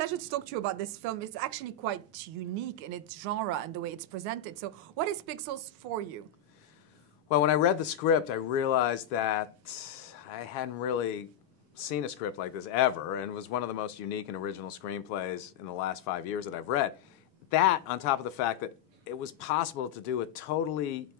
pleasure to talk to you about this film. It's actually quite unique in its genre and the way it's presented. So what is Pixels for you? Well, when I read the script, I realized that I hadn't really seen a script like this ever, and it was one of the most unique and original screenplays in the last 5 years that I've read. That, on top of the fact that it was possible to do a totally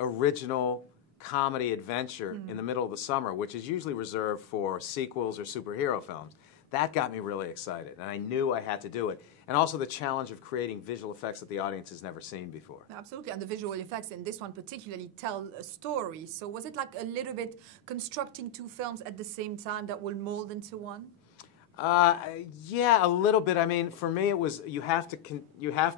original comedy adventure in the middle of the summer, which is usually reserved for sequels or superhero films. That got me really excited, and I knew I had to do it. And also the challenge of creating visual effects that the audience has never seen before. Absolutely, and the visual effects in this one particularly tell a story. So was it like a little bit constructing two films at the same time that will mold into one? Yeah, a little bit. I mean, for me, it was you have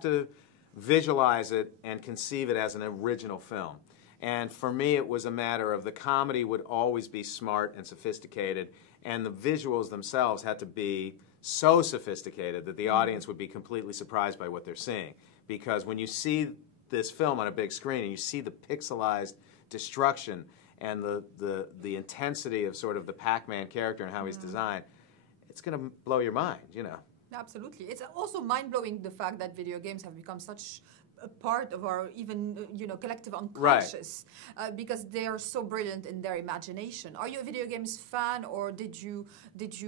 to visualize it and conceive it as an original film. And for me, it was a matter of the comedy would always be smart and sophisticated, and the visuals themselves had to be so sophisticated that the audience would be completely surprised by what they're seeing. Because when you see this film on a big screen and you see the pixelized destruction and the intensity of sort of the Pac-Man character and how he's designed, it's going to blow your mind, you know. Absolutely. It's also mind-blowing the fact that video games have become such a part of our even, collective unconscious, because they are so brilliant in their imagination. Are you a video games fan, or did you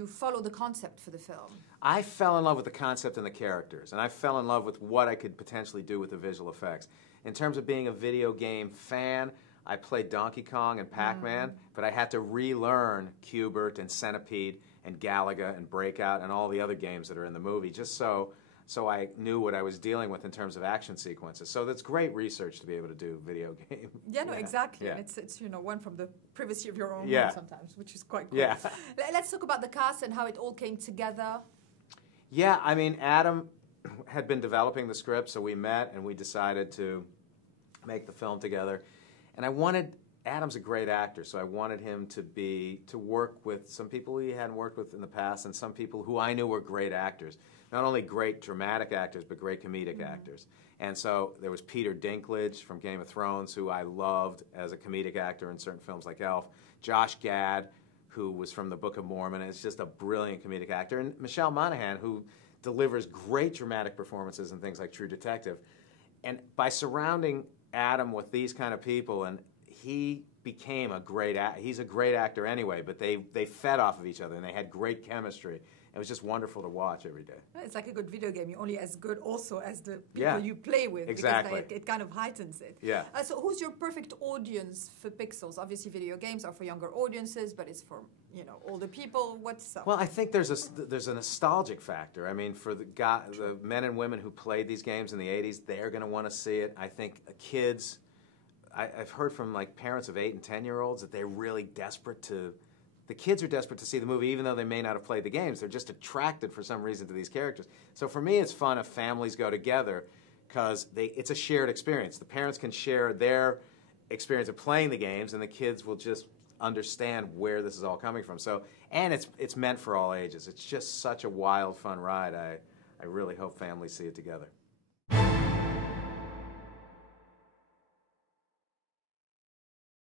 follow the concept for the film? I fell in love with the concept and the characters, and I fell in love with what I could potentially do with the visual effects. In terms of being a video game fan, I played Donkey Kong and Pac-Man, but I had to relearn Q*bert and Centipede and Galaga and Breakout and all the other games that are in the movie, just so I knew what I was dealing with in terms of action sequences. So that's great research to be able to do video game. Yeah, no, exactly. Yeah. And it's one from the privacy of your own Yeah. home sometimes, which is quite cool. Yeah. Let's talk about the cast and how it all came together. Yeah, I mean, Adam had been developing the script, so we met and we decided to make the film together. And Adam's a great actor, so I wanted him to work with some people he hadn't worked with in the past and some people who I knew were great actors. Not only great dramatic actors, but great comedic actors. And so there was Peter Dinklage from Game of Thrones, who I loved as a comedic actor in certain films like Elf. Josh Gad, who was from the Book of Mormon, and is just a brilliant comedic actor. And Michelle Monaghan, who delivers great dramatic performances in things like True Detective. And by surrounding Adam with these kind of people, and he became he's a great actor anyway, but they fed off of each other and they had great chemistry. It was just wonderful to watch every day. It's like a good video game. You're only as good also as the people you play with. Exactly. Because it kind of heightens it. Yeah. So who's your perfect audience for Pixels? Obviously video games are for younger audiences, but it's for older people. What's up? Well, I think there's a nostalgic factor. I mean, for the men and women who played these games in the 80s, they're going to want to see it. I think kids, I've heard from like parents of 8 and 10-year-olds that they're really desperate the kids are desperate to see the movie, even though they may not have played the games. They're just attracted for some reason to these characters. So for me, it's fun if families go together because it's a shared experience. The parents can share their experience of playing the games, and the kids will just understand where this is all coming from. So, and it's meant for all ages. It's just such a wild, fun ride. I really hope families see it together.